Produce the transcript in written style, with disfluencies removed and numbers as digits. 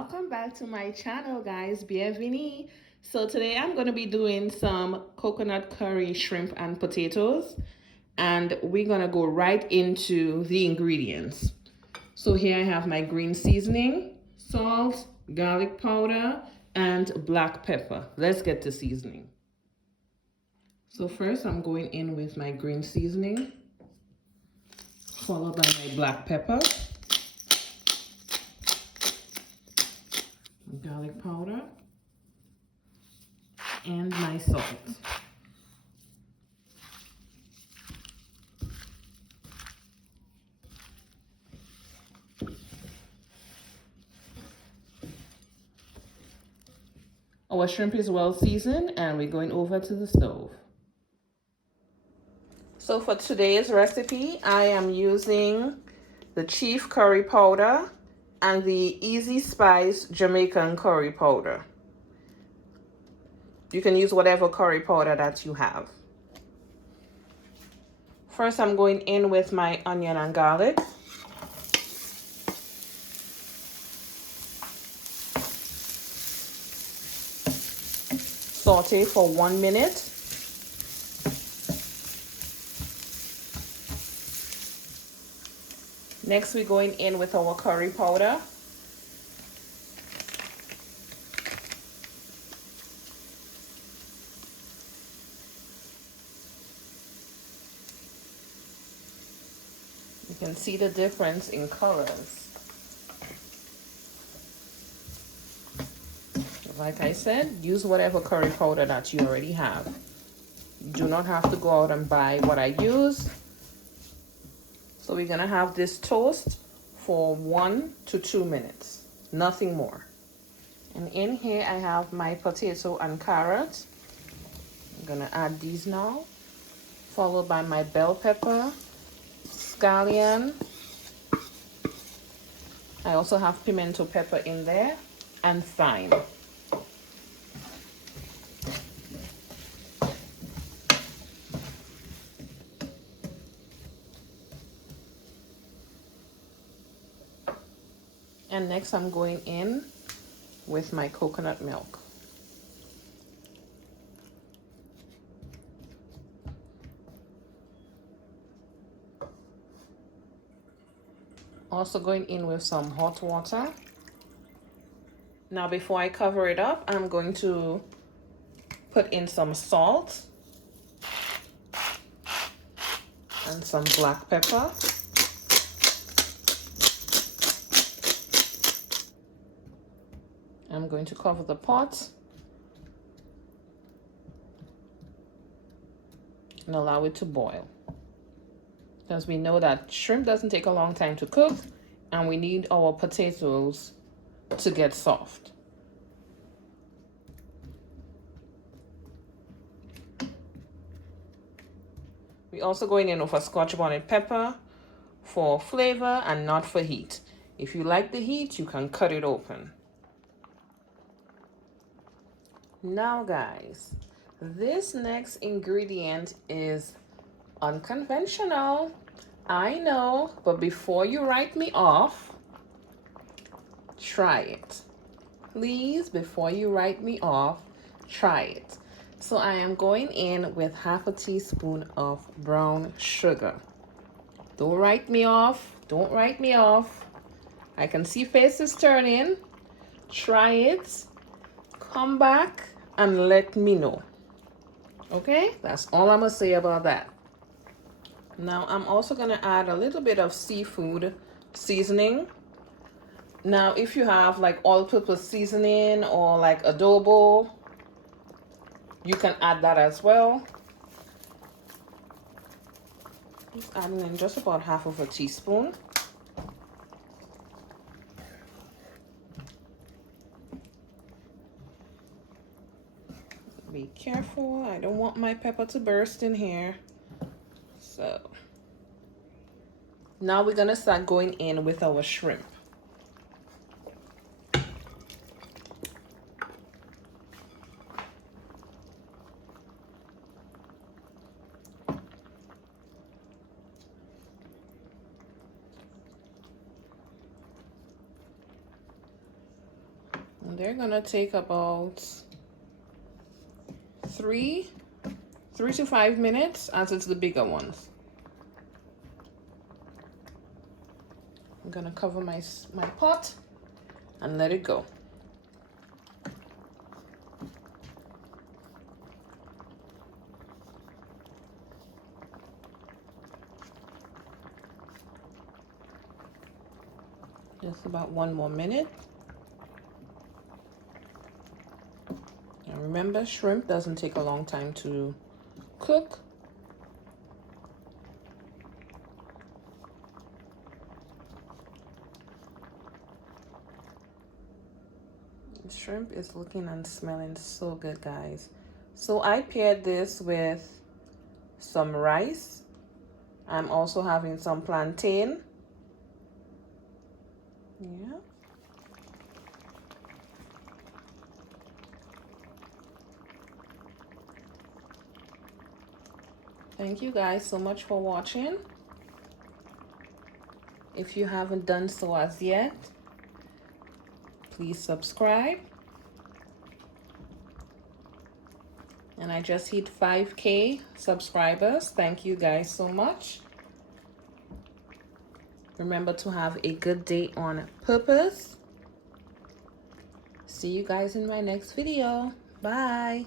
Welcome back to my channel, guys. Bienvenue. So today I'm going to be doing some coconut curry shrimp and potatoes, and we're going to go right into the ingredients. So here I have my green seasoning, salt, garlic powder, and black pepper. Let's get to seasoning. So first I'm going in with my green seasoning, followed by my black pepper, garlic powder, and my salt. Our shrimp is well seasoned and we're going over to the stove. So for today's recipe, I am using the Chief curry powder and the Easy Spice Jamaican curry powder. You can use whatever curry powder that you have. First, I'm going in with my onion and garlic. Saute for 1 minute. Next, we're going in with our curry powder. You can see the difference in colors. Like I said, use whatever curry powder that you already have. You do not have to go out and buy what I use. So we're gonna have this toast for 1 to 2 minutes, nothing more. And in here I have my potato and carrot. I'm gonna add these now, followed by my bell pepper, scallion. I also have pimento pepper in there, and thyme. And next I'm going in with my coconut milk. Also going in with some hot water. Now before I cover it up, I'm going to put in some salt and some black pepper. I'm going to cover the pot and allow it to boil. Because we know that shrimp doesn't take a long time to cook, and we need our potatoes to get soft. We're also going in with a Scotch bonnet pepper for flavor and not for heat. If you like the heat, you can cut it open. Now guys, this next ingredient is unconventional, I know, but before you write me off, try it. Please, before you write me off, try it. So I am going in with half a teaspoon of brown sugar. Don't write me off. Don't write me off. I can see faces turning. Try it. Come back and let me know. Okay? That's all I'm going to say about that. Now I'm also going to add a little bit of seafood seasoning. Now if you have like all-purpose seasoning or like adobo, you can add that as well. Just adding in just about half of a teaspoon. Be careful, I don't want my pepper to burst in here. So now we're gonna start going in with our shrimp. they're gonna take about 3 to 5 minutes, as it's the bigger ones. I'm gonna cover my pot and let it go. Just about 1 more minute. And remember, shrimp doesn't take a long time to cook. The shrimp is looking and smelling so good, guys. So I paired this with some rice. I'm also having some plantain. Yeah. Thank you guys so much for watching. If you haven't done so as yet, please subscribe. And I just hit 5K subscribers. Thank you guys so much. Remember to have a good day on purpose. See you guys in my next video. Bye.